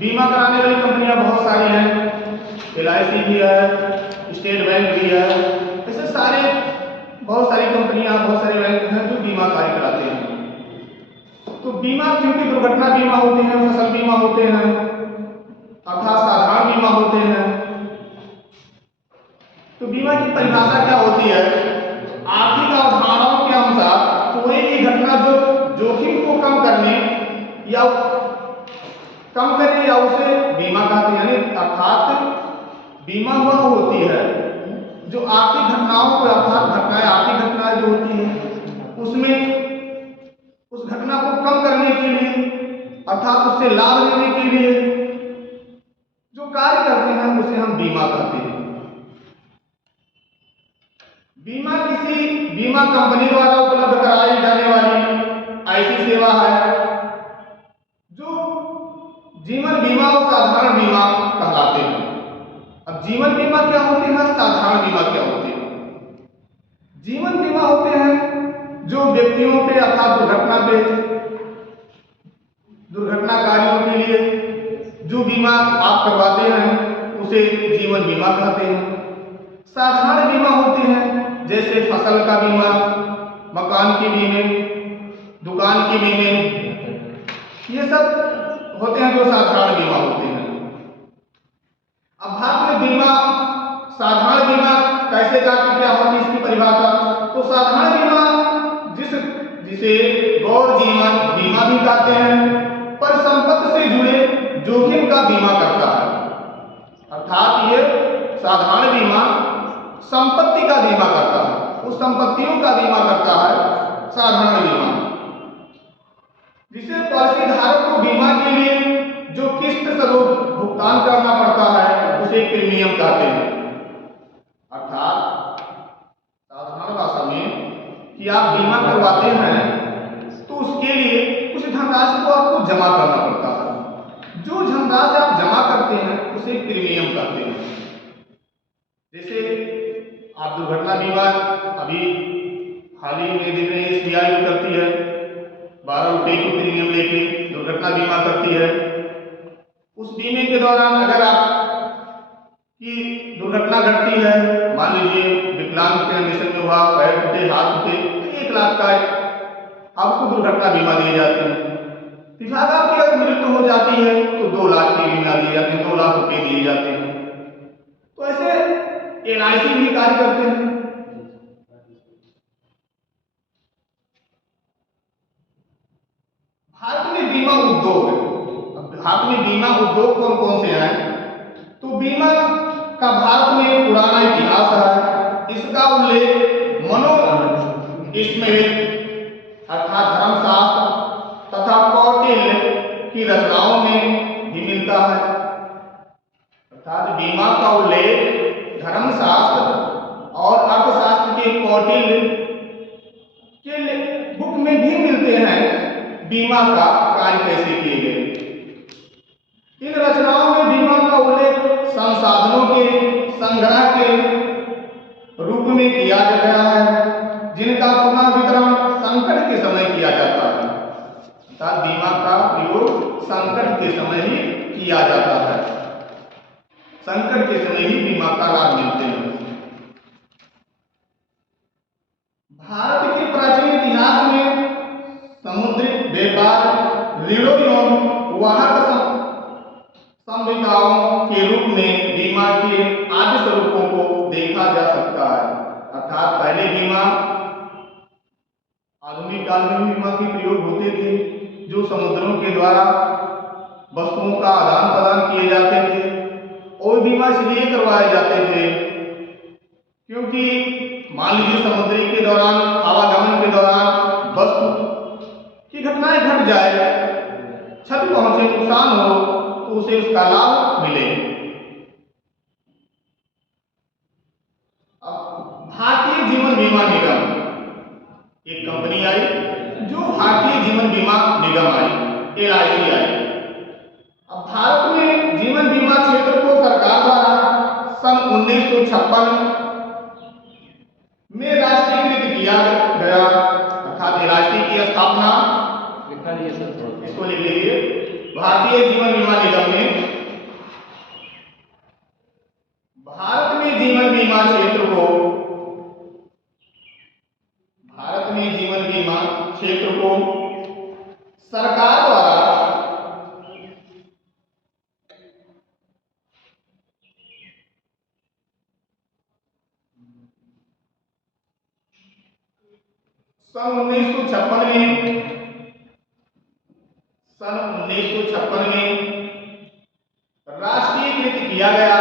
बीमा कराने वाली कंपनियां बहुत सारी हैं, LIC भी है, स्टेट बैंक भी है, ऐसे सारे बहुत सारी कंपनियां, बहुत सारे बैंक हैं जो बीमा कार्य कराते हैं। तो बीमा क्योंकि दुर्घटना बीमा होते हैं, फसल बीमा होते हैं, अर्थात साधारण बीमा होते हैं। तो बीमा की परिभाषा क्या होती है? आर्थिक अवधारणाओं के अनुसार कोई भी घटना जो जोखिम को कम करने या कम करे या उसे बीमा कहते हैं। यानी अर्थात बीमा वह होती है जो आर्थिक घटनाओं को, अर्थात घटनाएं, आर्थिक घटनाएं जो होती हैं उसमें उस घटना को कम करने के लिए अर्थात उससे लाभ लेने के लिए जो कार्य करते हैं उसे हम बीमा कहते हैं। बीमा किसी बीमा कंपनी द्वारा उपलब्ध कराई जाने वाली ऐसी सेवा है जो जीवन बीमा और साधारण बीमा कहलाते हैं। अब जीवन बीमा क्या होते हैं, साधारण बीमा क्या होते हैं? जीवन बीमा होते हैं जो व्यक्तियों पे अर्थात दुर्घटना कार्यों के लिए जो बीमा आप करवाते हैं उसे जीवन बीमा कहते हैं। साधारण बीमा होते हैं जैसे फसल का बीमा, मकान के बीमे, दुकान के बीमे, ये सब होते हैं जो साधारण बीमा होते हैं। अब भारत में बीमा, साधारण बीमा कैसे करके क्या होती है इसकी परिभाषा? तो साधारण बीमा जिसे गौर जीवन बीमा भी कहते हैं, पर संपत्ति से जुड़े जोखिम का बीमा करता है। अर्थात ये साधारण बीमा संपत्ति का बीमा करता है, उस संपत्तियों का बीमा करता है साधारण बीमा। जिसे पॉलिसी धारक को बीमा के लिए जो किस्त स्वरूप भुगतान करना पड़ता है उसे प्रीमियम कहते हैं। अर्थात साधारण भाषा में कि आप बीमा करवाते हैं तो उसके लिए कुछ धनराशि को आपको जमा करना पड़ता है। जो धनराशि आप जमा करते हैं उसे प्रीमियम कहते हैं। जैसे आप दुर्घटना बीमा अभी हाल ही में देख रहे हैं SBI भी करती है, 12 रुपये की प्रीमियम लेके दुर्घटना बीमा करती है। उस बीमे के दौरान अगर आप की दुर्घटना घटती है, मान लीजिए विकलांग के कंडीशन में हुआ, पैर टूटे, हाथ टूटे, तो 1 लाख का आपको दुर्घटना बीमा दिए जाते हैं। फिलहाल आपकी अगर मृत्यु हो जाती है तो 2 लाख की बीमा दिए जाते हैं, 2 लाख रुपये दिए जाते हैं। तो ऐसे LIC भी कार्य करते हैं। भारत में बीमा उद्योग है। भारत में बीमा उद्योग कौन कौन से हैं? तो बीमा का भारत में पुराना इतिहास है। इसका उल्लेख मनुस्मृति अर्थात धर्मशास्त्र तथा कौटिल्य की रचनाओं में भी मिलता है। अर्थात बीमा का उल्लेख धर्मशास्त्र और अर्थशास्त्र के कौटिल्य के बुक में भी मिलते हैं। बीमा का कार्य कैसे किए गए, इन रचनाओं में बीमा का उल्लेख संसाधनों के संग्रह के रूप में किया गया है, जिनका पुनः वितरण संकट के समय किया जाता है। अर्थात बीमा का प्रयोग संकट के समय ही किया जाता है। संकट के समय ही बीमा का लाभ मिलते हैं। भारत के प्राचीन इतिहास में समुद्री व्यापार, ऋणों एवं वाहक संविदाओं के रूप में बीमा के आदि स्वरूपों को देखा जा सकता है। अर्थात पहले बीमा, आधुनिक काल में बीमा के प्रयोग होते थे जो समुद्रों के द्वारा वस्तुओं का आदान प्रदान किए जाते थे। और बीमा इसलिए करवाए जाते थे क्योंकि मान लीजिए समुद्री के दौरान, आवागमन के दौरान वस्तु की घटनाएं घट जाए, क्षति पहुंचे, नुकसान हो, तो उसे उसका लाभ मिले। अब भारतीय जीवन बीमा निगम एक कंपनी आई, जो भारतीय जीवन बीमा निगम आई, LIC आई। अब भारत में जीवन बीमा क्षेत्र को सरकार द्वारा सन 1956 में राष्ट्रीयकृत किया गया। अर्थात LIC की स्थापना, इसको लिख लीजिए, भारतीय जीवन बीमा निगम ने सन 1956 में सन 1956 में राष्ट्रीयकृत किया गया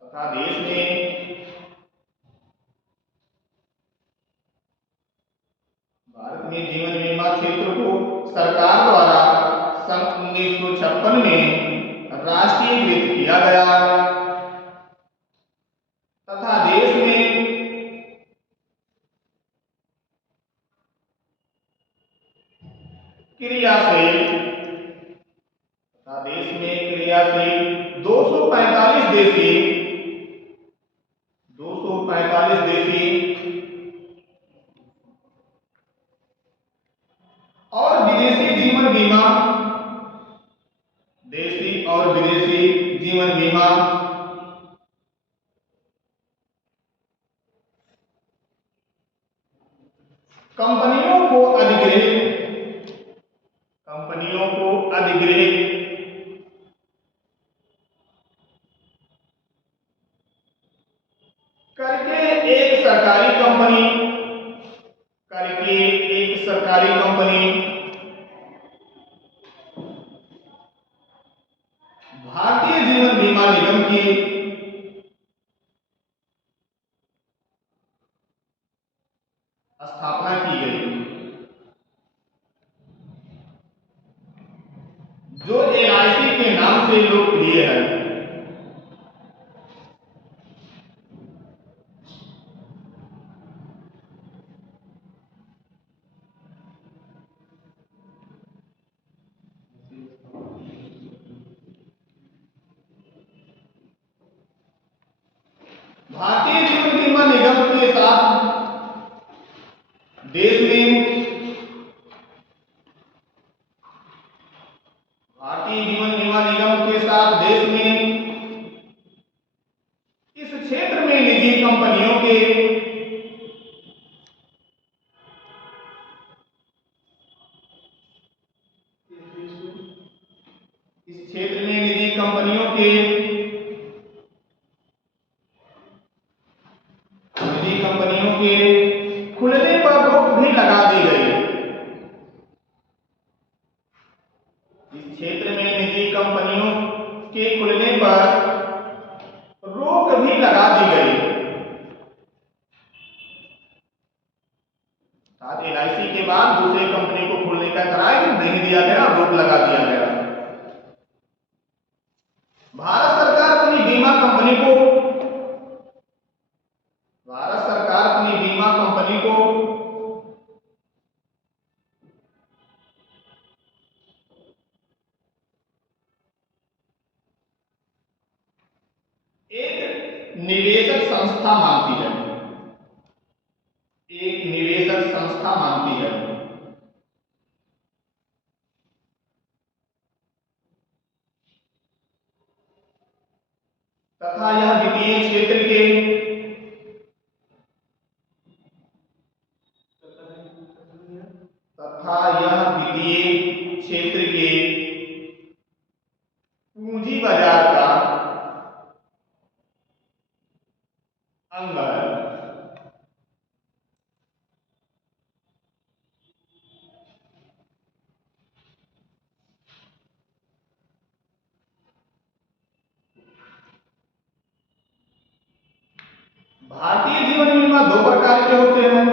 तथा देश में भारत में जीवन बीमा क्षेत्र को सरकार द्वारा सन 1956 में राष्ट्रीयकृत किया गया तथा देश में क्रियाशील 245 देशी और विदेशी जीवन बीमा देशी और विदेशी जीवन बीमा कंपनियों को अधिग्रहित करके एक सरकारी कंपनी भारतीय जीवन बीमा निगम की स्थापना की गई, जो एलआईसी के नाम से लोकप्रिय है। भारतीय जीवन बीमा निगम के साथ देश में भारतीय जीवन बीमा निगम के साथ देश में इस क्षेत्र में निजी कंपनियों के खुलने पर रोक भी लगा दी गई। इस क्षेत्र में निजी कंपनियों के खुलने पर रोक भी लगा दी गई। एलआईसी के बाद दूसरे कंपनी को खुलने का करार नहीं दिया गया, रोक लगा दिया गया। भारत सरकार अपनी बीमा कंपनी को एक निवेशक संस्था मानती है, तथा यह वित्तीय क्षेत्र के पूंजी बाजार का अंग है। भारतीय जीवन बीमा दो प्रकार के होते हैं।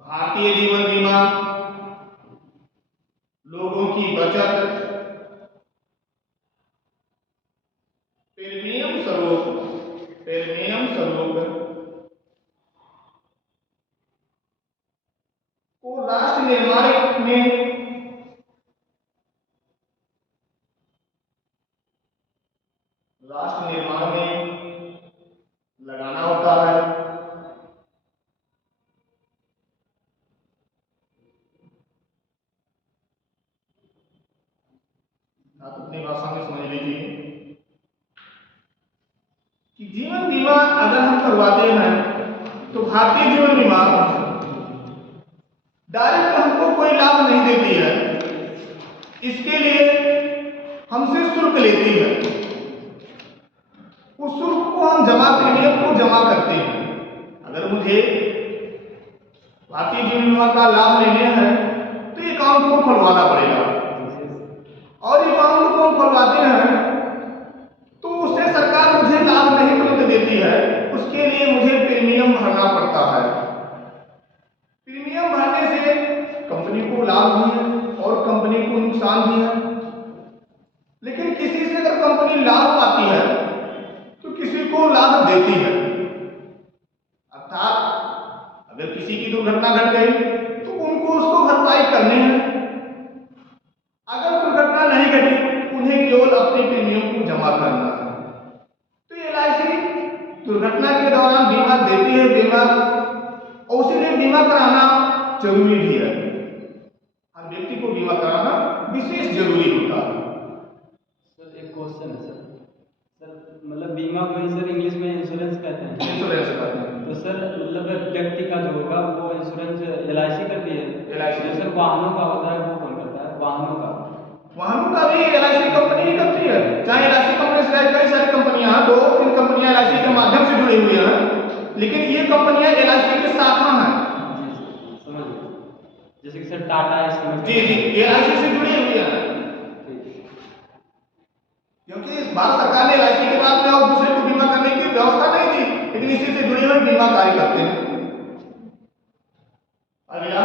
भारतीय जीवन बीमा लोगों की बचत प्रीमियम स्वरूप को राष्ट्र निर्माण आप अपनी भाषा में समझ लीजिए कि जीवन बीमा अगर हम करवाते हैं तो भारतीय जीवन बीमा डायरेक्ट हमको कोई लाभ नहीं देती है, इसके लिए हमसे शुल्क लेती है। उस शुल्क को हम प्रीमियम को जमा करते हैं। अगर मुझे भारतीय जीवन बीमा का लाभ लेने हैं तो ये अकाउंट को खुलवाना पड़ेगा, और अकाउंट को खुलवाते हैं तो उससे सरकार मुझे लाभ नहीं तुरंत देती है, उसके लिए मुझे प्रीमियम भरना पड़ता है। प्रीमियम भरने से कंपनी को लाभ भी है और कंपनी को नुकसान भी है। लेकिन किसी से अगर कंपनी लाभ पाती है तो किसी को लाभ देती है। अर्थात अगर किसी की दुर्घटना घट गई तो उनको उसको भरपाई करनी है। अगर दुर्घटना नहीं घटी उन्हें केवल अपने प्रीमियम को जमा करना है। तो LIC दुर्घटना के दौरान बीमा देती है बीमा, और उसीलिए बीमा कराना जरूरी भी है। हर व्यक्ति को बीमा कराना विशेष जरूरी होता है। सर एक क्वेश्चन है सर मतलब बीमा को सर इंग्लिश में इंश्योरेंस कहते हैं। इंश्योरेंस कहते हैं। तो सर मतलब व्यक्ति का जो होगा वो इंश्योरेंस LIC करती है। LIC जो सर वाहनों का होता है वो कौन करता है? वाहनों का भी LIC कंपनी ही करती है। चाहे LIC कंपनी से कई सारी कंपनियां, 2-3 कंपनियां LIC के माध्यम से जुड़ी हुई हैं, लेकिन ये कंपनियां LIC की शाखा हैं। समझ जैसे कि सर टाटा है। जी LIC से जुड़ी हुई है, क्योंकि भारत सरकार ने LIC के बाद में और दूसरे को बीमा करने की व्यवस्था नहीं थी, लेकिन इसी से जुड़े हुए बीमा कार्य करते हैं। अगला,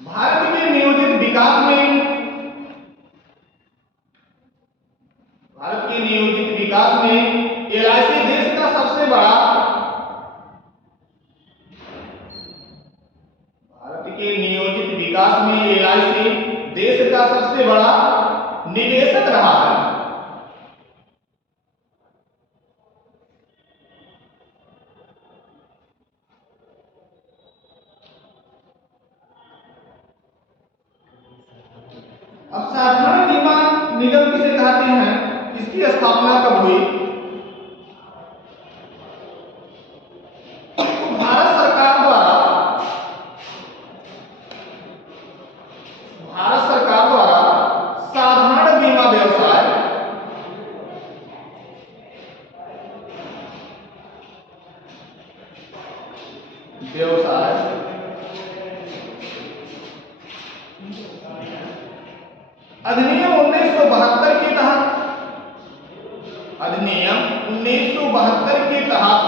भारत के नियोजित विकास में LIC देश का सबसे बड़ा LIC देश का सबसे बड़ा निवेशक रहा है। अब साधारण बीमा निगम किसे कहते हैं, इसकी स्थापना कब हुई? भारत सरकार द्वारा साधारण बीमा व्यवसाय अधिनियम 1972 के तहत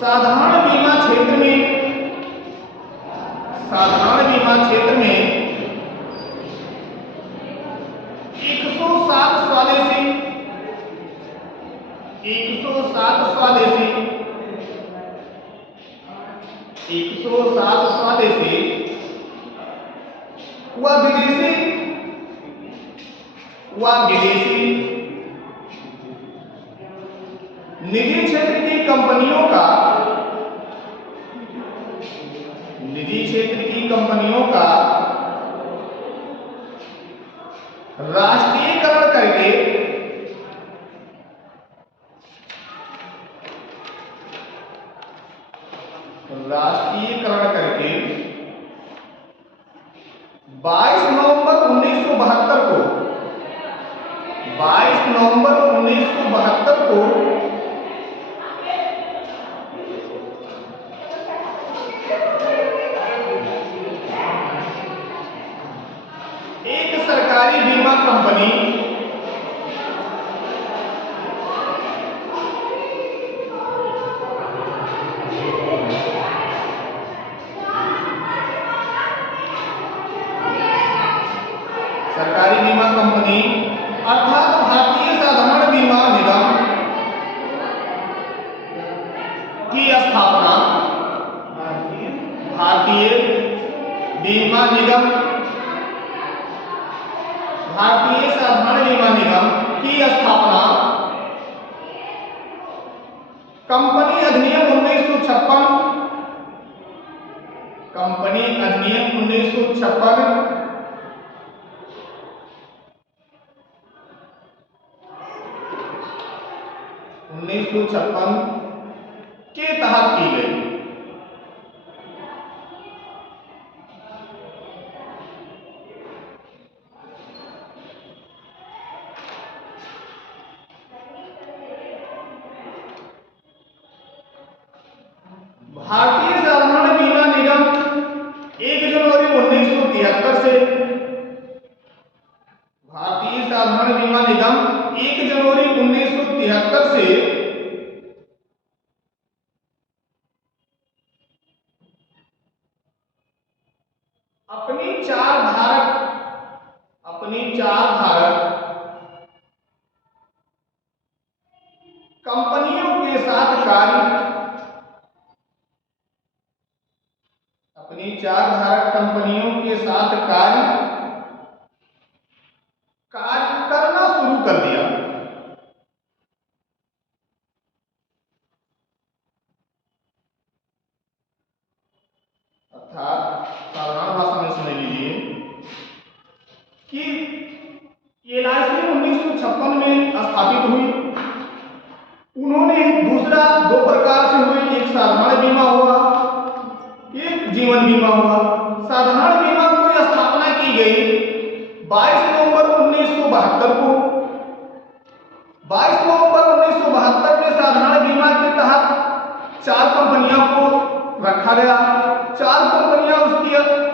साधारण बीमा क्षेत्र में 107 स्वदेशी व विदेशी निजी क्षेत्र की कंपनियों का राष्ट्रीयकरण करके राष्ट्रीयकरण करके 22 नवंबर 1972 को 22 नवंबर 1972 को एक सरकारी बीमा कंपनी अर्थात भारतीय साधारण बीमा निगम की स्थापना भारतीय साधारण बीमा निगम की स्थापना कंपनी अधिनियम 1956, कंपनी अधिनियम 1956 के तहत की गई। भारतीय साधारण बीमा निगम 1 जनवरी 1973 से, भारतीय साधारण बीमा निगम 1 जनवरी 1973 से अपनी चार धारक कंपनियों के साथ कार्य करना शुरू कर दिया। अर्थात साधारण भाषा में समझ लीजिए कि LIC 1956 में स्थापित हुई। उन्होंने दूसरा 2 प्रकार से हुए, एक साधारण बीमा हुआ, एक जीवन बीमा हुआ। साधारण बीमा की स्थापना की गई 22 नवंबर 1972 को। 22 नवंबर 1972 में साधारण बीमा के तहत 4 कंपनियों को रखा गया। 4 कंपनियां उसकी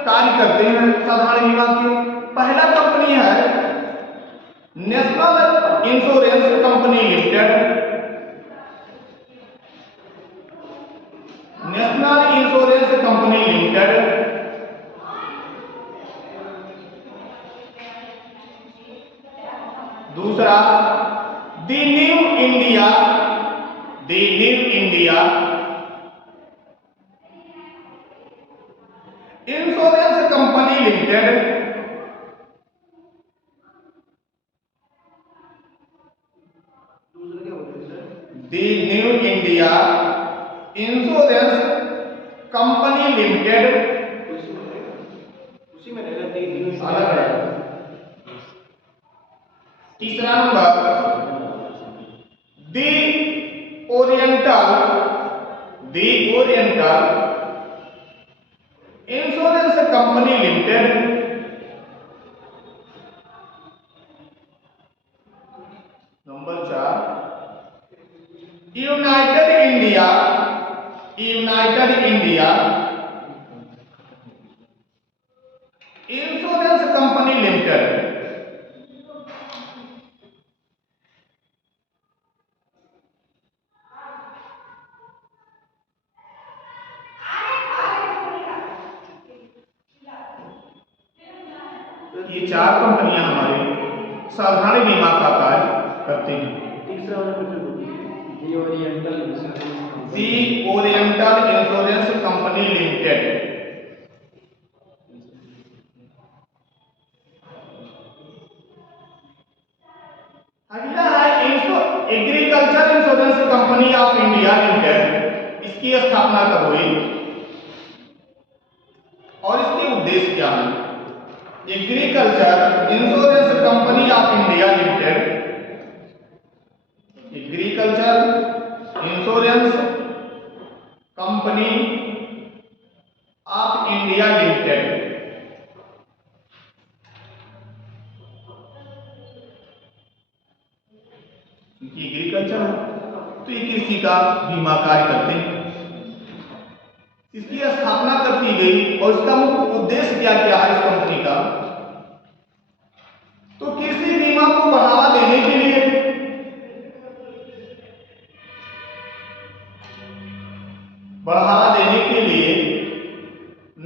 कार्य करते हैं साधारण बीमा की। पहला कंपनी है national insurance company limited, national insurance company limited. दूसरा the new India insurance company limited. The new India insurance company limited. उसी में रहेगा अलग है। तीसरा number the oriental insurance company limited. Number 4 united India insurance company limited. ये 4 कंपनियां हमारे साधारण बीमा का कार्य करती हैं। दी ओरिएंटल इंश्योरेंस कंपनी लिमिटेड। अगला है agriculture insurance company of India limited. इसकी स्थापना कब हुई और इसके उद्देश्य क्या है? Agriculture insurance company of India limited, agriculture insurance company of India limited. क्योंकि एग्रीकल्चर है तो ये कृषि का बीमा कार्य करते हैं। इसकी स्थापना कब की गई और इसका मुख्य उद्देश्य क्या क्या है इस कंपनी का? तो कृषि बीमा को बढ़ावा देने के लिए,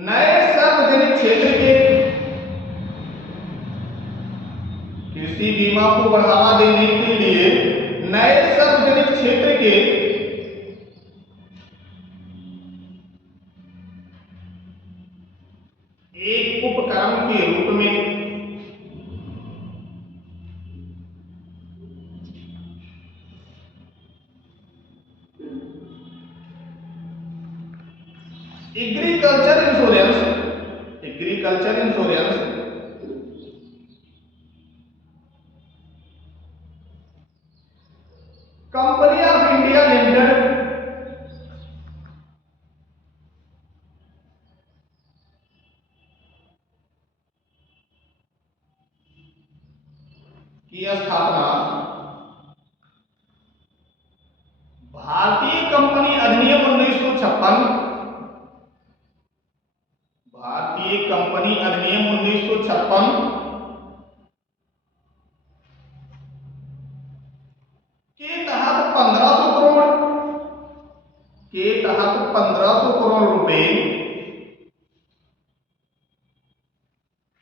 नए सार्वजनिक क्षेत्र के, कृषि बीमा को बढ़ावा देने के लिए नए सार्वजनिक क्षेत्र के एक उपक्रम के रूप में agriculture insurance, company of India limited, की स्थापना भारतीय कंपनी अधिनियम 1956, भारतीय कंपनी अधिनियम 1956 के तहत 1500 करोड़ रुपए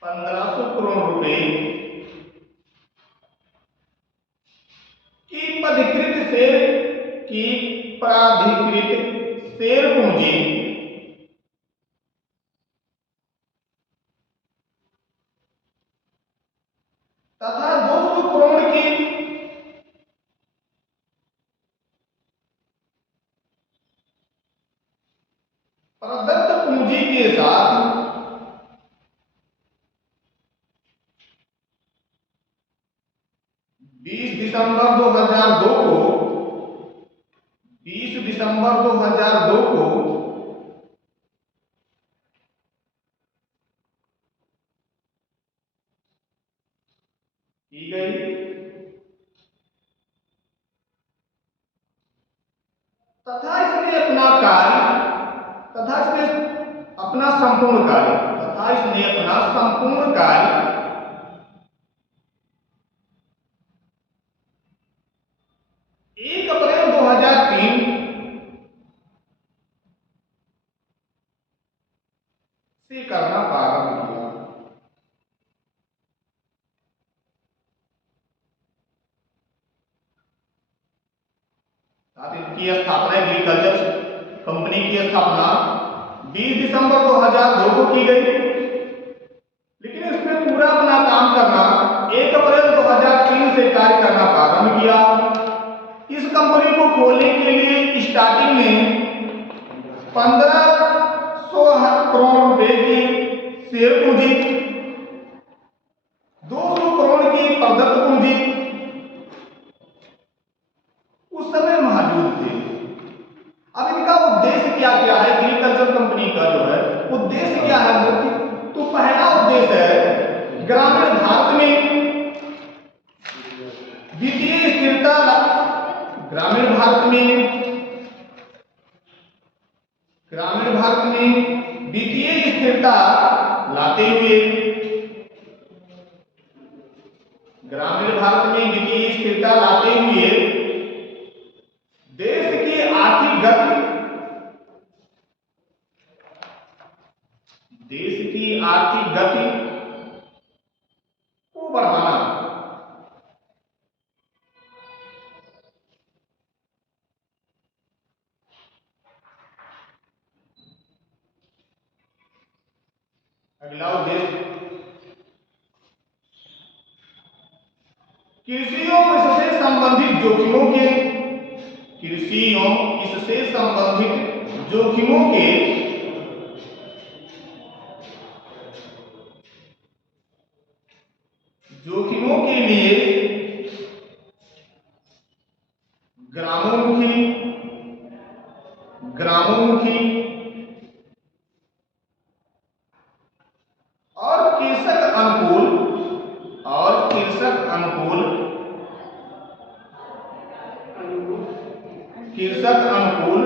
1500 करोड़ रुपए की प्राधिकृत शेयर पूंजी तथा 200 करोड़ की प्रदत्त पूंजी के साथ 20 दिसंबर 2002 को की गई तथा इसने अपना संपूर्ण कार्य 1 अप्रैल 2003 से करना प्रारंभ किया। इनकी स्थापना एग्रीकल्चर कंपनी की स्थापना 20 दिसंबर 2002 को की गई, लेकिन इसमें पूरा अपना काम करना 1 अप्रैल 2003 से कार्य करना प्रारंभ किया। इस कंपनी को खोलने के लिए स्टार्टिंग में 1500 करोड़ रुपए की शेयर पूंजी, 200 करोड़ की प्रदत्त पूंजी उस समय मौजूद थे। अब इनका उद्देश्य क्या क्या है? एग्रीकल्चर कंपनी का जो है उद्देश्य क्या है मुख्य? तो पहला उद्देश्य है ग्रामीण भारत में वित्तीय स्थिरता, ग्रामीण भारत में वित्तीय स्थिरता लाते हुए, ग्रामीण भारत में वित्तीय स्थिरता लाते हुए देश की आर्थिक गति को बढ़ाना। अगला उद्देश्य कृषि एवं इससे संबंधित जोखिमों के लिए ग्रामोन्मुखी और कृषक अनुकूल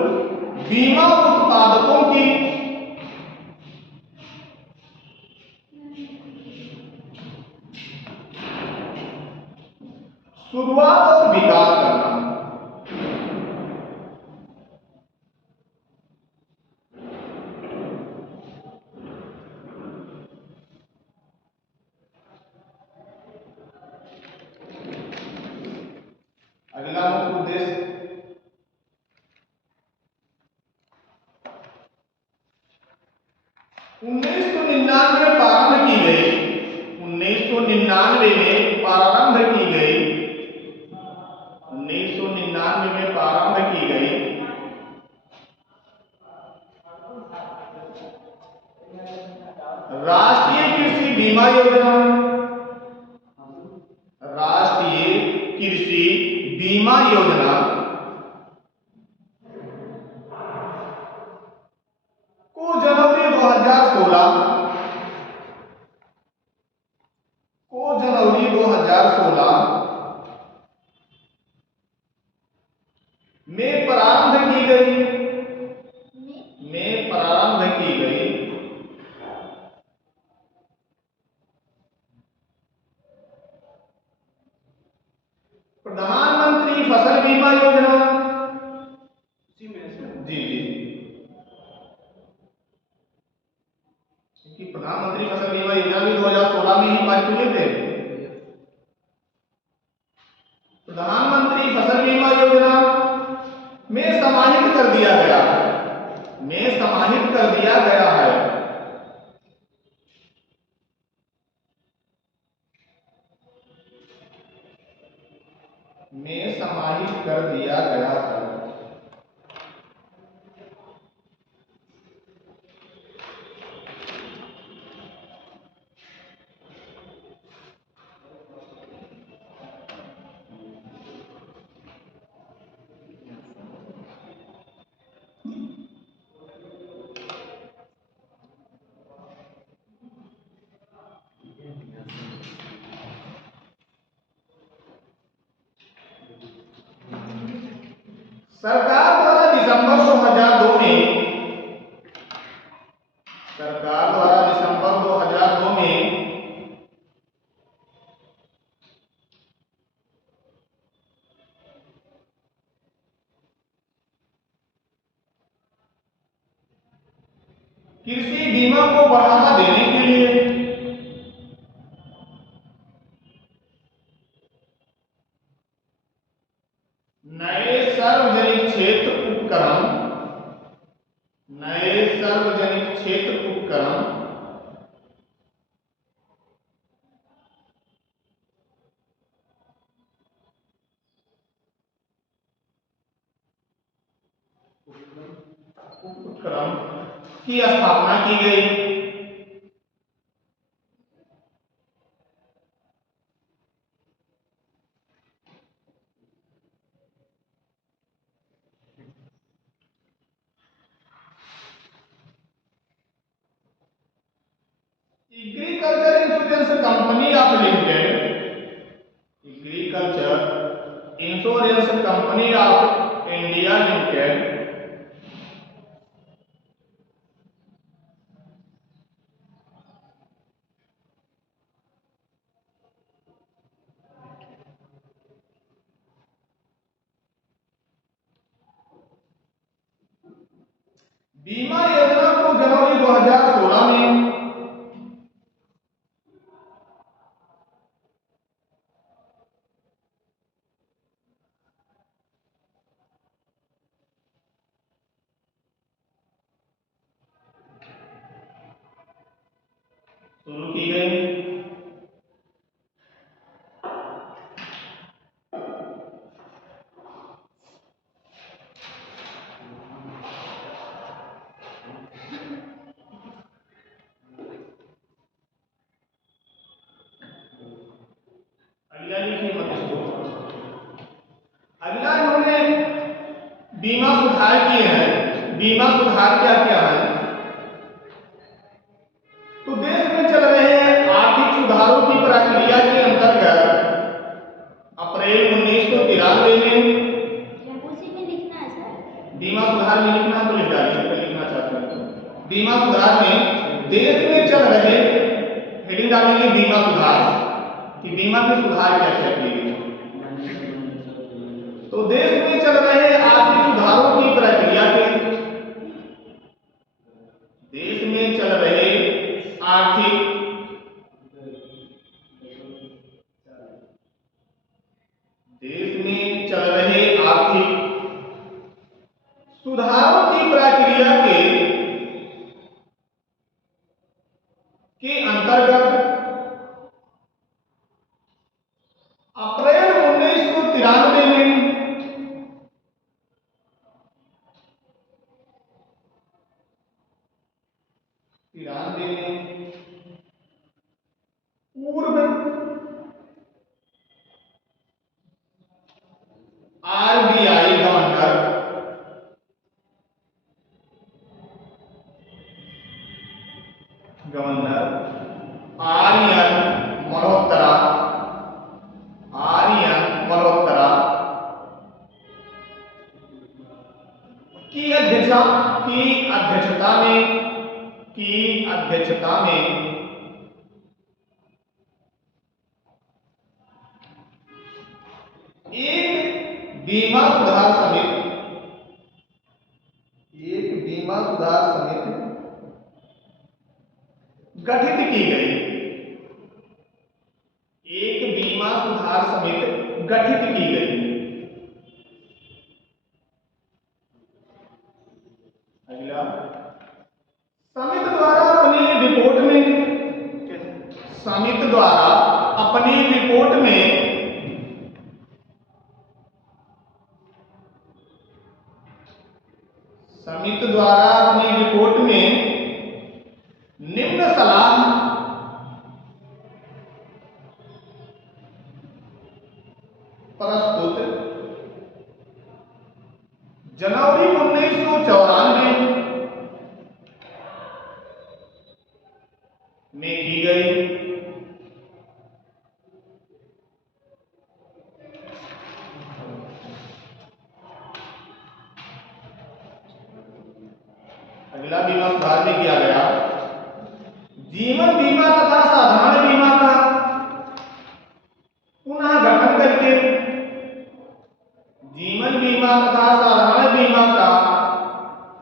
बीमा उत्पादकों की शुरुआत और विकास करना। अगला मुख्य उद्देश्य 1999 में प्रारंभ की गई 1999 में प्रारंभ की गई राष्ट्रीय कृषि बीमा योजना, राष्ट्रीय कृषि बीमा योजना को जनवरी 2016 में प्रारंभ की गई, प्रधानमंत्री फसल बीमा योजना। उसी में है सर। जी जी, कि प्रधानमंत्री फसल बीमा योजना भी 2016 में ही पारित हुए थे। प्रधानमंत्री फसल बीमा योजना में समाहित कर दिया गया है, में समाहित कर दिया गया है में समाहित कर दिया गया है। सरकार द्वारा दिसंबर 2002 में, सरकार द्वारा दिसंबर 2002 में कृषि बीमा को बढ़ावा देने के लिए नए सार्वजनिक क्षेत्र उपक्रम, नए सार्वजनिक क्षेत्र उपक्रम उपक्रम की स्थापना की गई। Agriculture insurance company of limited, agriculture insurance company of India limited बीमा योजना को जनवरी 2016 में शुरू की गई। अगला लिखिए मत इसको। अगला इन्होंने बीमा सुधार किए हैं। बीमा सुधार क्या क्या है? तो देश में चल रहे आर्थिक सुधारों की प्रक्रिया के अंतर्गत अप्रैल 1993 में बीमा सुधार में लिखना तो लिख डालिए, अगर लिखना चाहते हैं तो। बीमा सुधार में देश में चल रहे, हेडिंग डालेंगे बीमा सुधार, कि बीमा में सुधार क्या क्या किए गए। तो देश में चल रहे आर्थिक सुधारों की प्रक्रिया के, देश में चल रहे आर्थिक सुधारों की प्रक्रिया के अंतर्गत अप्रैल 1993 में आर्यन मल्होत्रा, आर्यन मल्होत्रा की अध्यक्षता में एक बीमा सुधार समिति गठित की गई। एक बीमा सुधार समिति गठित की गई। अगला, समिति द्वारा अपनी रिपोर्ट में समिति द्वारा अपनी रिपोर्ट में समिति द्वारा अपनी रिपोर्ट में निम्न सलाह प्रस्तुत जनवरी 1994 में की गई। अगला बीमा सुधार में किया गया जीवन बीमा तथा साधारण बीमा का पुनः गठन करके, जीवन बीमा तथा साधारण बीमा का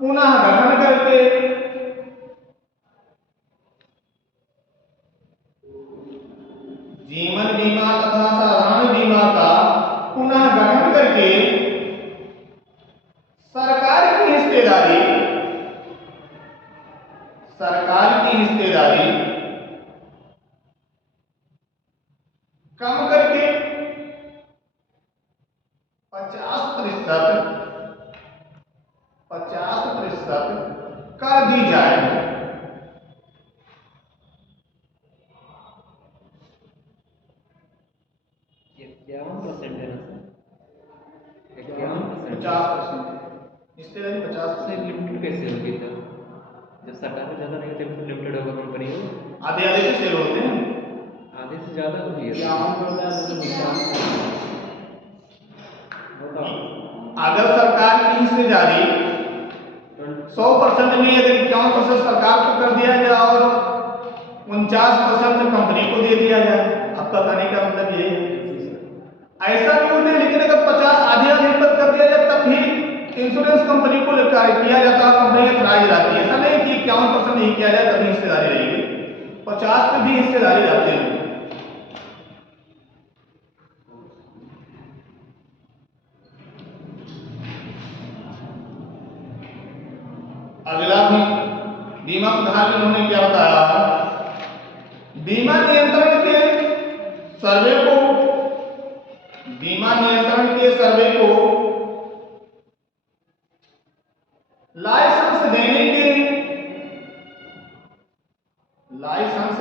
पुनः गठन करके जीवन बीमा तथा साधारण बीमा का पुनः गठन करके सरकार की हिस्सेदारी कम करके 50% कर दी जाए। ये 51% है ना सर? 51%। 50% हिस्सेदारी 50%। लिमिटेड कैसे होगी तब? जब सरकार में ज़्यादा नहीं तो लिमिटेड होगा कंपनी हो, आधे आधे से सेल होते हैं। आधे से ज़्यादा होगी। अगर सरकार की हिस्सेदारी 100% में अगर 51% सरकार को कर दिया जाए और 49% कंपनी को दे दिया जाए, आपका कहने का मतलब यही है। ऐसा भी होता है, लेकिन अगर 50 आधे आधे पर कर दिया जाए तब भी इंश्योरेंस कंपनी को किया जाता है, कंपनी खराज जाती है। ऐसा नहीं कि 51% नहीं किया जाए तभी हिस्सेदारी रहेगी, 50 पे भी हिस्सेदारी जाते हैं। अगला भी बीमा सुधार में उन्होंने क्या बताया, बीमा नियंत्रण के सर्वे को लाइसेंस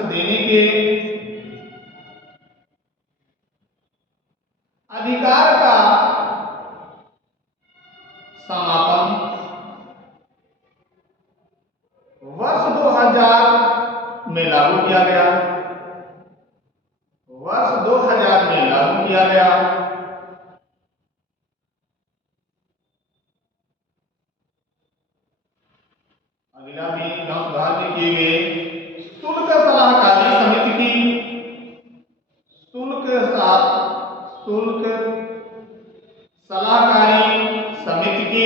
देने के अधिकार का समापन वर्ष 2000 में लागू किया गया। अगला भी सुधार में किए गए शुल्क सलाहकारी समिति की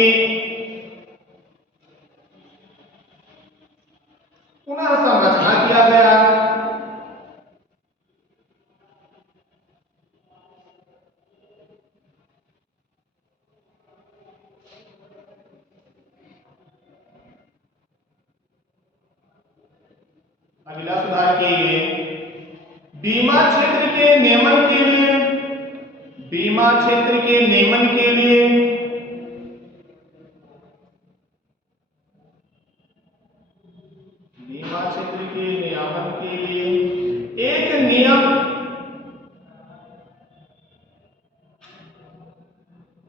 पुनः संरचना किया गया। अगला सुधार किए गए बीमा क्षेत्र के नियमन के लिए बीमा क्षेत्र के नियमन के लिए एक नियम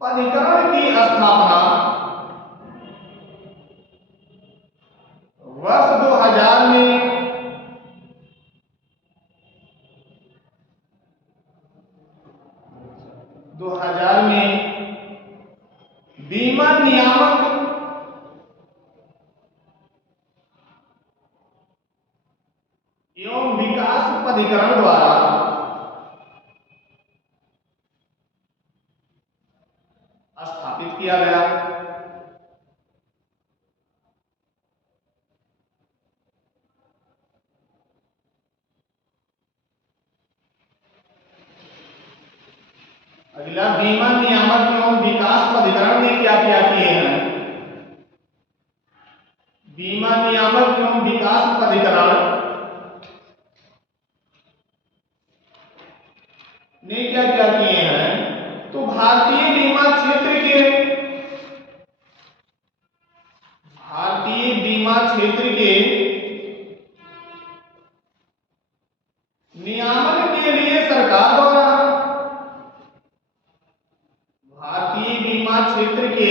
प्राधिकरण की स्थापना वर्ष 2000 में 2000 में बीमा नियामक एवं विकास प्राधिकरण द्वारा स्थापित किया गया। अगला, बीमा नियामक एवं विकास प्राधिकरण ने क्या क्या किए हैं? बीमा नियामक एवं विकास प्राधिकरण ने क्या क्या किए हैं? तो भारतीय बीमा क्षेत्र के नियामन के लिए सरकार द्वारा भारतीय बीमा क्षेत्र के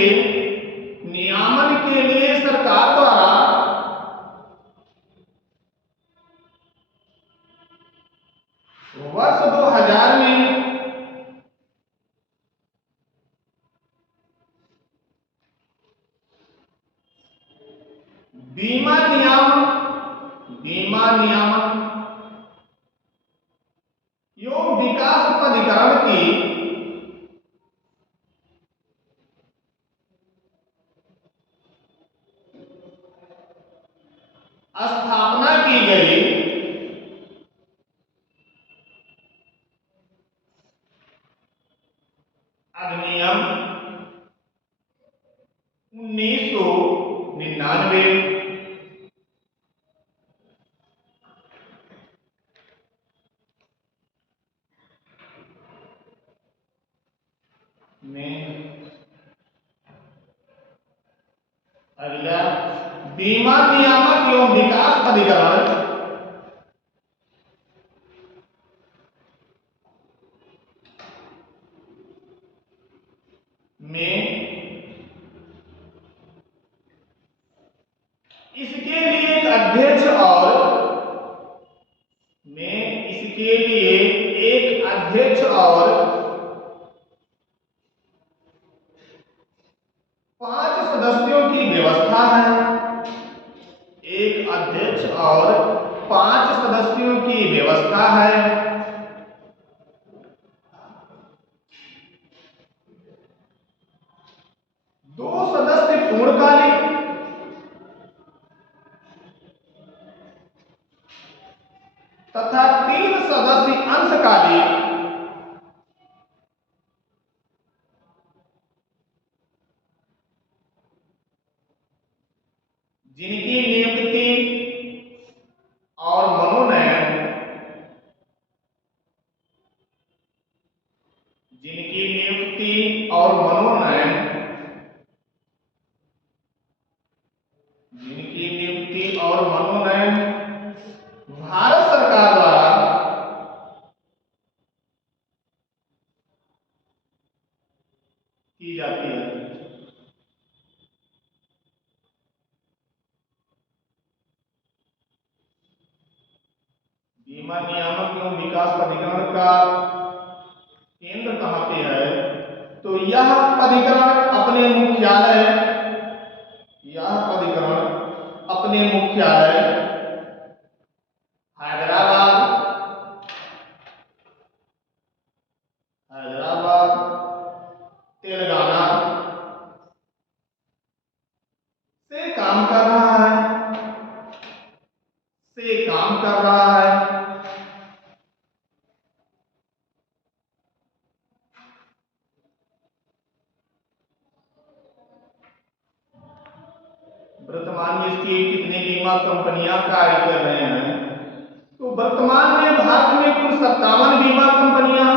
नियामन के लिए सरकार द्वारा वर्ष 2000 में बीमा नियामक एवं विकास प्राधिकरण की स्थापना की गई। अधिनियम 1999 में। अगला, बीमा नियामक एवं विकास प्राधिकरण में इसके लिए एक अध्यक्ष और 5 सदस्यों की व्यवस्था है। एक अध्यक्ष और 5 सदस्यों की व्यवस्था है। दो सदस्य पूर्णकालिक तथा 3 सदस्य अंशकालिक जिनकी नियुक्ति और मनोनयन भारत सरकार द्वारा की जाती है। बीमा नियामक एवं विकास प्राधिकरण का केंद्र कहाँ पे है? तो यह प्राधिकरण अपने मुख्यालय हैदराबाद तेलंगाना से काम कर रहा है। वर्तमान में इसकी कितनी बीमा कंपनियां कार्य कर रहे हैं? तो वर्तमान में भारत में कुल 57 बीमा कंपनियां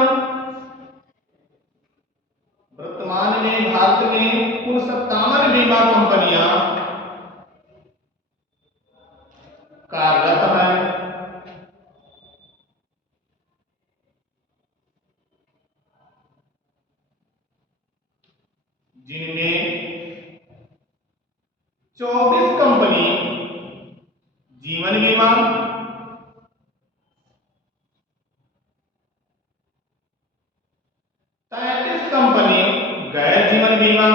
कार्यरत हैं। जिनमें 24 कंपनी जीवन बीमा, 33 बीमा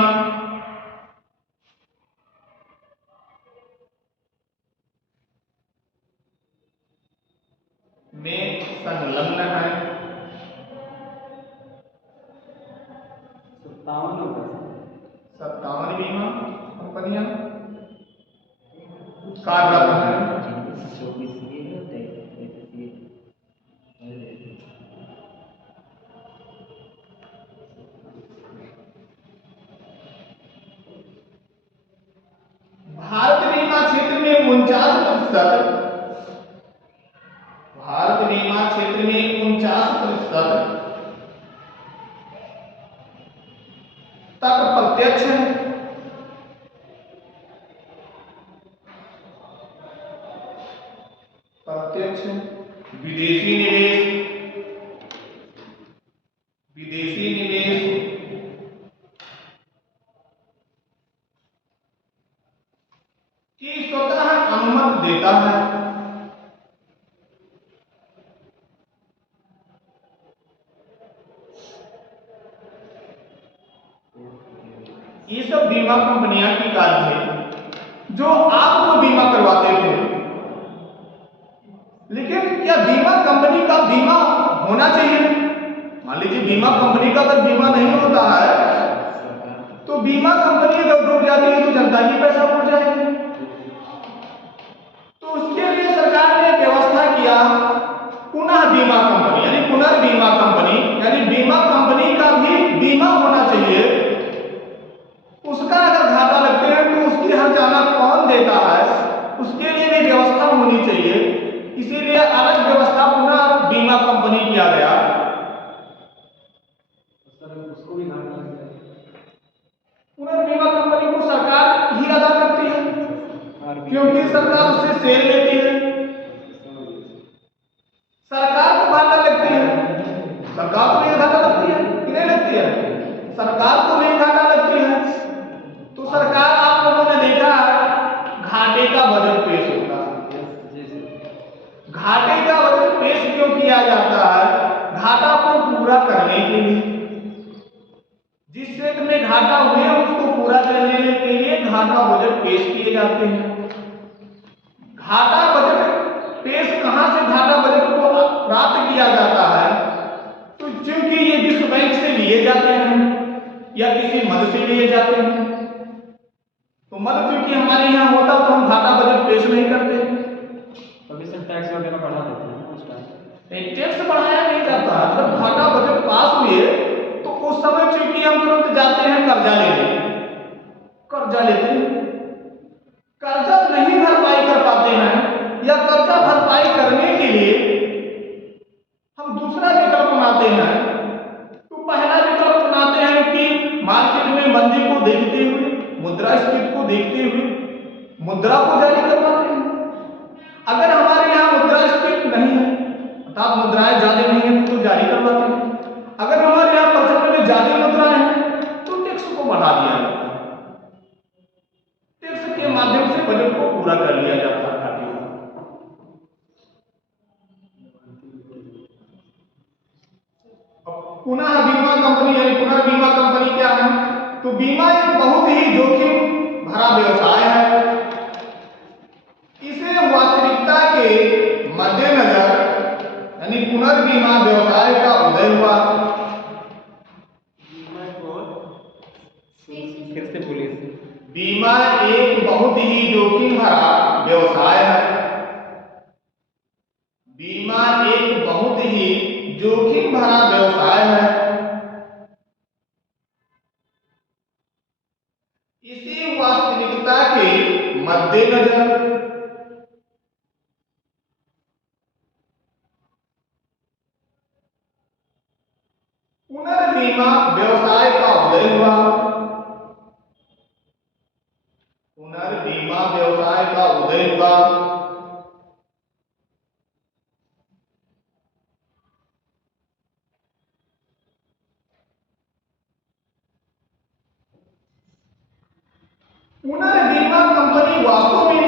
में संलग्न है। 57 होगा सर। 57 बीमा कंपनियां कार्यरत हैं। 24 ये है, 23 ये है। भारत बीमा क्षेत्र में 49%, भारत बीमा क्षेत्र में 49% तक प्रत्यक्ष है। प्रत्यक्ष विदेशी निवेश, विदेशी निवेश की स्वतः अनुमति देता है। ये सब बीमा कंपनियां की कार्य है जो आपको बीमा करवाते थे। लेकिन क्या बीमा कंपनी का बीमा होना चाहिए? मान लीजिए बीमा कंपनी का अगर बीमा नहीं होता है तो बीमा कंपनी अगर डूब जाती है तो जनता की पैसा उड़ जाएगी। तो उसके लिए सरकार ने व्यवस्था किया पुनः बीमा कंपनी यानी पुनर्बीमा कंपनी, यानी बीमा कंपनी का भी बीमा होना चाहिए। उसका अगर घाटा लगते हैं तो उसकी हर्जाना कौन देता है, उसके लिए भी व्यवस्था होनी चाहिए। इसीलिए अलग व्यवस्था पुनः बीमा कंपनी किया गया। सर उसको भी घाटा लग जाएगा। पुनर्बीमा कंपनी को सरकार ही अदा करती है क्योंकि सरकार उससे शेयर लेती है। सरकार को घाटा लगती है, सरकार को नहीं घाटा लगती है कि नहीं लगती है? सरकार को नहीं घाटा लगती है तो सरकार, आप लोगों ने देखा घाटे का बजट पेश होता है। घाटे का बजट पेश क्यों किया जाता है? घाटा को पूरा करने के लिए, जिस क्षेत्र में घाटा हुए उसको पूरा करने के लिए घाटा बजट पेश किए जाते हैं। घाटा बजट पेश कहां से घाटा बजट को प्राप्त किया जाता है? तो क्योंकि ये विश्व बैंक से लिए जाते हैं या किसी मद से लिए जाते हैं। तो मद क्योंकि हमारे यहाँ होता तो हम घाटा बजट पेश नहीं करते। अभी सर टैक्स वगैरह बढ़ा देते हैं उस टाइम। टैक्स बढ़ाया नहीं जाता। जब घाटा बजट पास हुए तो उस समय चूंकि हम तुरंत जाते हैं कर्जा लेने, कर्जा लेते हैं, कर्जा नहीं भरपाई कर पाते हैं या कर्जा भरपाई करने के लिए हम दूसरा विकल्प अपनाते हैं। तो पहला विकल्प अपनाते हैं कि मार्केट में मंदी को देखते हुए, मुद्रास्फीति को देखते हुए मुद्रा को जारी करवाते हैं। अगर हमारे यहाँ मुद्रास्फीति नहीं है अर्थात मुद्राएं ज्यादा नहीं है तो जारी करवाते हैं। अगर हमारे यहाँ प्रचलन में ज्यादा मुद्राएं हैं तो टैक्स को बढ़ा दिया जाता है। टैक्स के माध्यम से बजट को पूरा कर लिया जाता है। पुनः बीमा कंपनी यानी पुनर्बीमा कंपनी क्या है? तो बीमा एक बहुत ही जोखिम भरा व्यवसाय है। इसे वास्तविकता के मद्देनजर यानी पुनर्बीमा व्यवसाय का उदय हुआ। फिर से बोलिए। बीमा एक बहुत ही जोखिम भरा व्यवसाय है। बीमा एक बहुत ही जोखिम भरा व्यवसाय है। इसी वास्तविकता के मद्देनजर पुनर्बीमा व्यवसाय का उदय हुआ। पुनर्बीमा व्यवसाय का उदय हुआ। पुनर्बीमा कंपनी वास्तव में,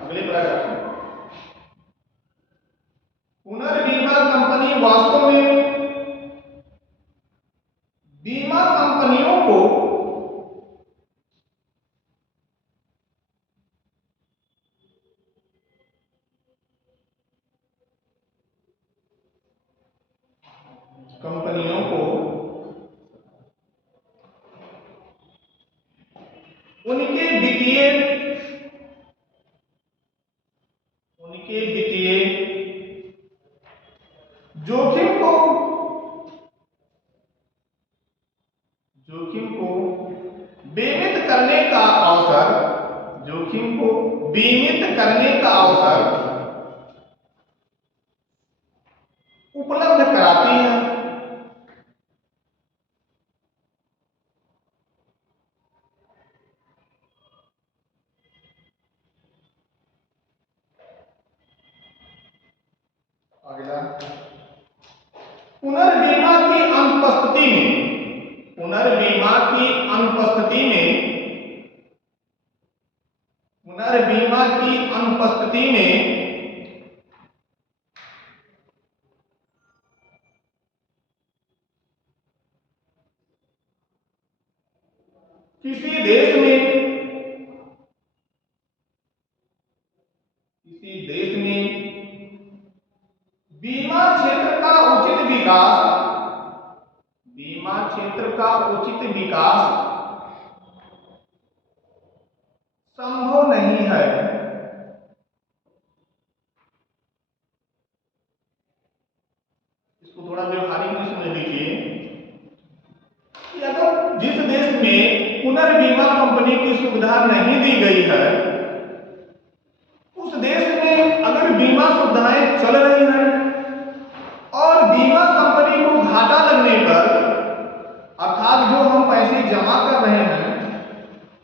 अगले पैराग्राफ, पुनर्बीमा कंपनी वास्तव में बीमा कंपनियों को कंपनियों को उनके वित्तीय जोखिम को बीमित करने का अवसर उपलब्ध कराती है। अगला, पुनर्बीमा की अनुपस्थिति में किसी देश में बीमा क्षेत्र का उचित विकास संभव नहीं है। इसको थोड़ा व्यवहारिक में समझ लीजिए कि अगर जिस देश में पुनर्बीमा कंपनी की सुविधा नहीं दी गई है, उस देश में अगर बीमा सुविधाएं चल रही हैं और बीमा कंपनी को घाटा लगने पर, अर्थात जो हम पैसे जमा कर रहे हैं,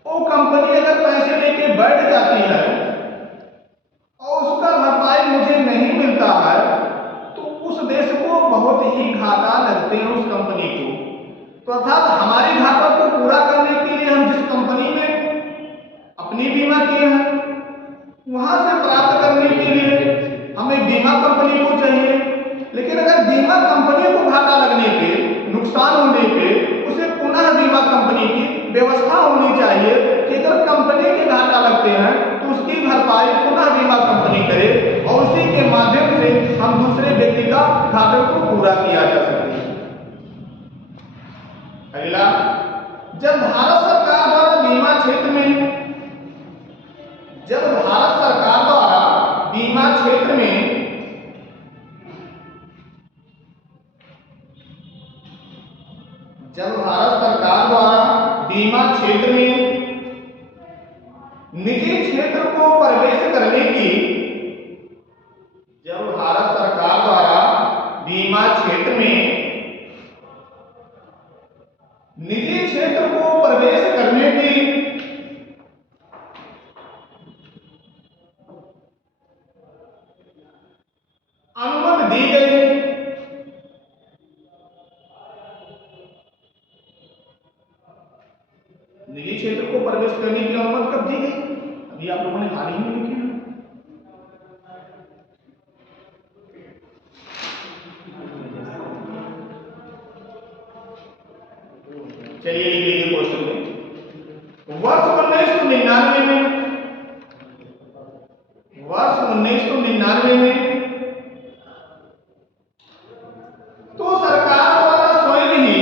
वो कंपनी अगर पैसे लेके बैठ जाती है और उसका भरपाई मुझे नहीं मिलता है, तो उस देश को बहुत ही घाटा लगते हैं उस कंपनी को। तो अर्थात हमारी घाटा को पूरा करने के लिए हम जिस कंपनी में अपनी बीमा किए हैं, वहां से प्राप्त करने के लिए हमें बीमा कंपनी को चाहिए। लेकिन अगर बीमा कंपनी को घाटा लगने पे, नुकसान होने पे, उसे पुनः बीमा कंपनी की व्यवस्था होनी चाहिए कि अगर कंपनी के घाटा लगते हैं तो उसकी भरपाई पुनः बीमा कंपनी करे और उसी के माध्यम से हम दूसरे व्यक्ति का घाटे को पूरा किया जा सके। अगला, जब भारत सरकार द्वारा बीमा क्षेत्र में जब भारत सरकार द्वारा बीमा क्षेत्र में निजी क्षेत्र को प्रवेश करने की जब भारत सरकार द्वारा बीमा क्षेत्र में निजी क्षेत्र को प्रवेश करने की अनुमति दी गई, निजी क्षेत्र को प्रवेश करने की अनुमति कब दी गई? अभी आप लोगों ने हाल ही में लिखी है। चलिए लिख लीजिए क्वेश्चन में। वर्ष 1999 में तो सरकार द्वारा स्वयं ही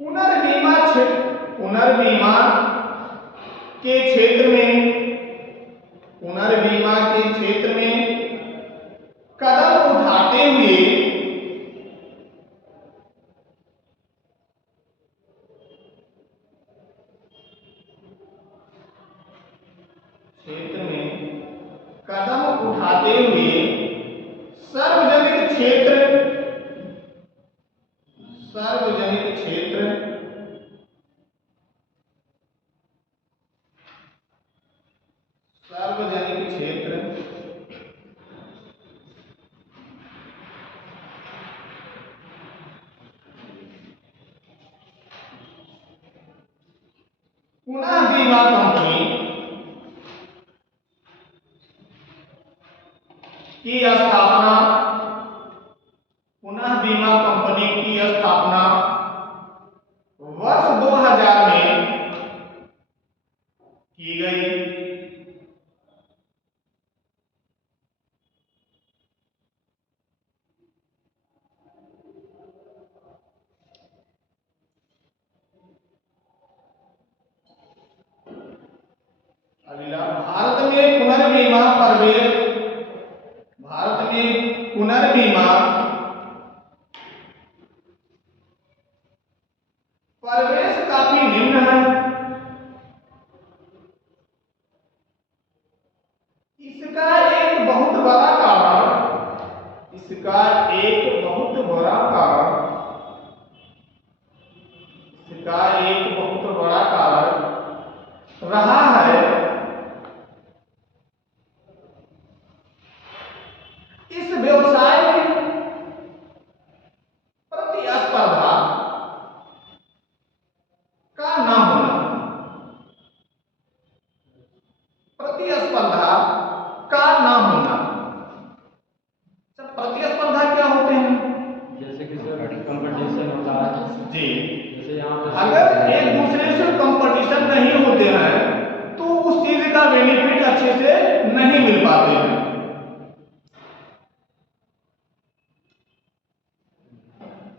पुनर्बीमा के क्षेत्र में कदम उठाते हुए सार्वजनिक क्षेत्र पुनः बीमा कंपनी की स्थापना वर्ष 2000 में की अगला, भारत में पुनर्बीमा प्रवेश, भारत में पुनर्बीमा प्रवेश काफी निम्न है। इसका एक बहुत बड़ा कारण, इसका एक बहुत बड़ा कारण, इसका एक बहुत बड़ा कारण रहा है इस व्यवसाय में प्रतिस्पर्धा का न होना। प्रतिस्पर्धा का न होना। प्रतिस्पर्धा क्या होते हैं? जैसे कि सर कंपटीशन होता है जी, जैसे यहाँ पे अगर एक दूसरे से कंपटीशन नहीं होते हैं तो उस चीज का बेनिफिट अच्छे से नहीं मिल पाते हैं।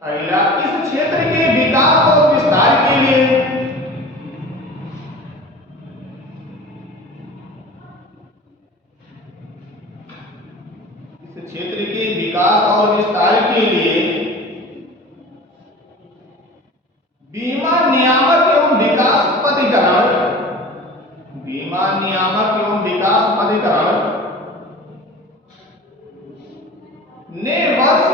अगला, इस क्षेत्र के विकास और विस्तार के लिए, इस क्षेत्र के विकास और विस्तार के लिए बीमा नियामक एवं विकास प्राधिकरण, बीमा नियामक एवं विकास प्राधिकरण ने वर्ष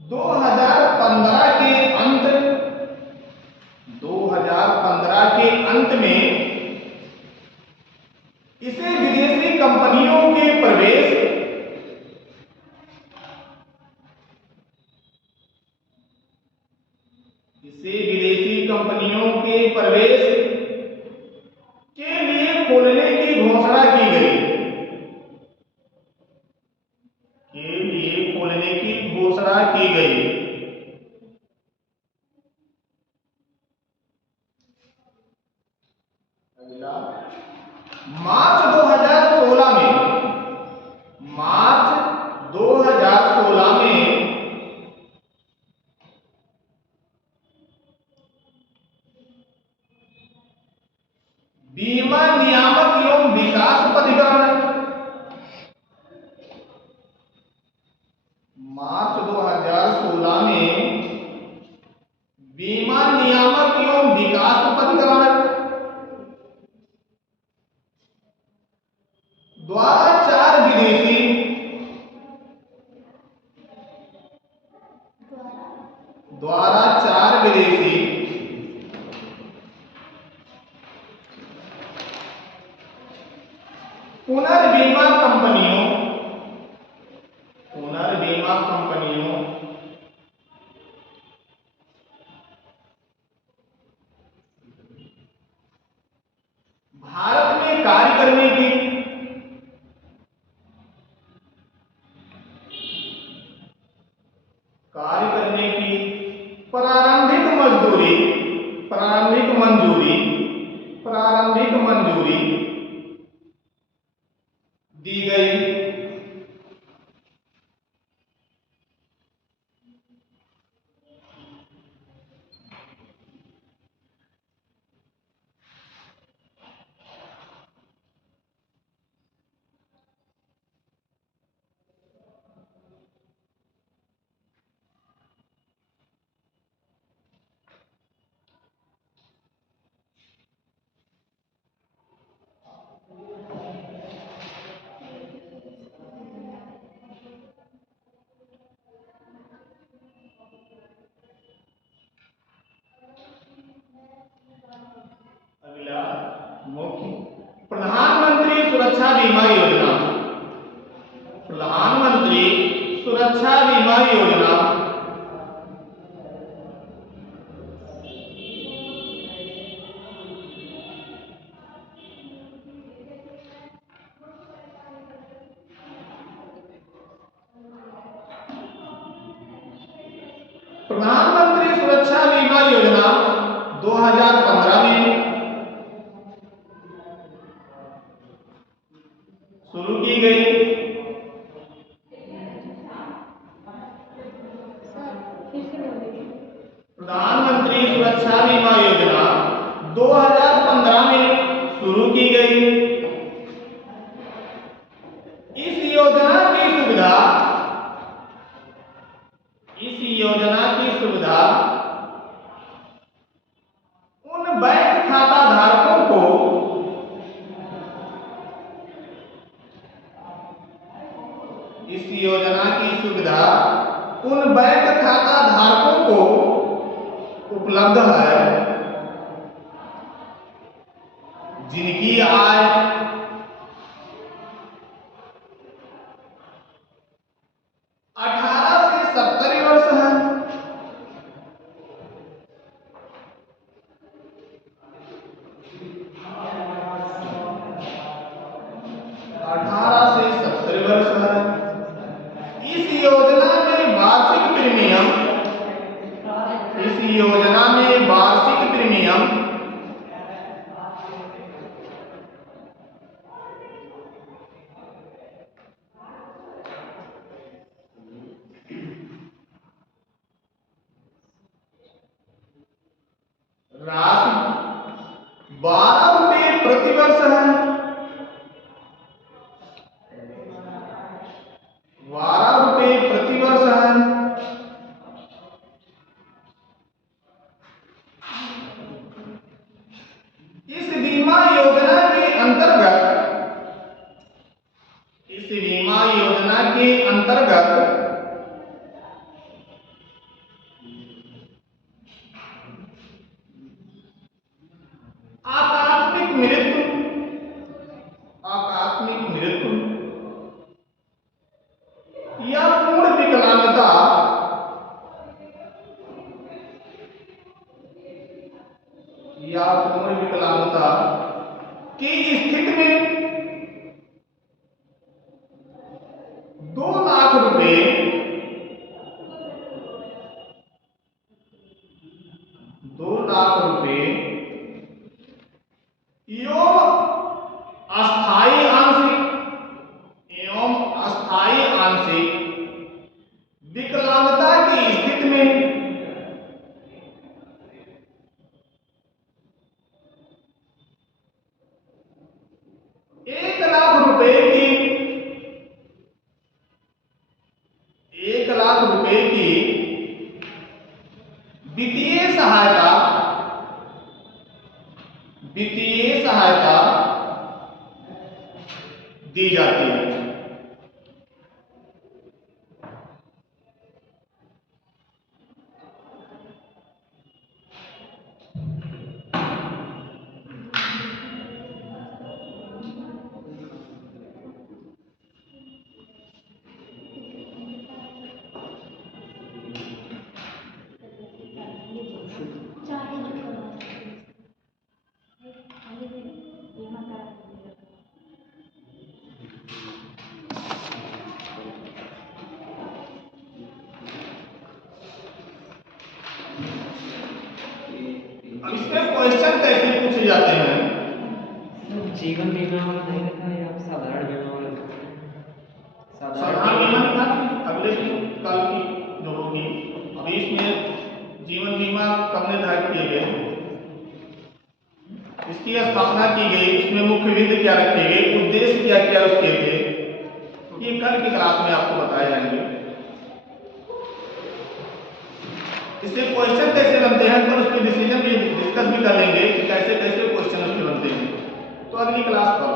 2015 के अंत, 2015 के अंत में इसे विदेशी कंपनियों के प्रवेश, इसे विदेशी कंपनियों के प्रवेश के लिए खोलने की घोषणा की गई, के लिए खोलने की घोषणा की गई। अगला, मार्च 2016 में, मार्च 2016 में बीमा नियामक एवं विकास प्राधिकरण, मार्च 2016 में बीमा नियामक एवं विकास प्राधिकरण द्वारा 4 विदेशी, द्वारा 4 विदेशी पुनर्बीमा कंपनियों, पुनर्बीमा कंपनियों भारत में कार्य करने की, कार्य करने की प्रारंभिक मजदूरी, प्रारंभिक मंजूरी, प्रारंभिक मंजूरी दी गई। अगला, मुख्य प्रधानमंत्री सुरक्षा बीमा योजना, प्रधानमंत्री सुरक्षा बीमा योजना प्रधानमंत्री सुरक्षा बीमा योजना 2015 में शुरू की गई। प्रधानमंत्री सुरक्षा बीमा योजना 2015 में शुरू की गई। इस योजना की सुविधा उन बैंक खाता धारकों को उपलब्ध है जिनकी आय 18 से 70 वर्ष है। 18 से 70 वर्ष है। इस योजना में वार्षिक प्रीमियम राशि 12 रुपये प्रति वर्ष है। 12 रुपये प्रति वर्ष है। इस बीमा योजना के अंतर्गत आकस्मिक मृत्यु या पूर्ण विकलांगता की स्थिति में 2 लाख रुपए एवं अस्थायी आंशिक विकलांगता की स्थिति में 1 लाख रुपए की वित्तीय सहायता दी जाती है। अब इसमें क्वेश्चन कैसे पूछे जाते हैं? जीवन बीमा वाला नहीं लिखा है या साधारण बीमा वाला लिखा है? साधारण बीमा लिखा अगले कल की जो होगी। अभी इसमें जीवन बीमा कब निर्धारित किए गए, इसकी स्थापना की गई, इसमें मुख्य विधि क्या रखे गए, उद्देश्य क्या क्या उसके थे, ये कल की क्लास में आपको बताए जाएंगे। इससे क्वेश्चन कैसे बनते हैं तो उस पर डिसीजन भी डिस्कस भी कर लेंगे कि कैसे कैसे क्वेश्चन उसके बनते हैं। तो अगली क्लास पर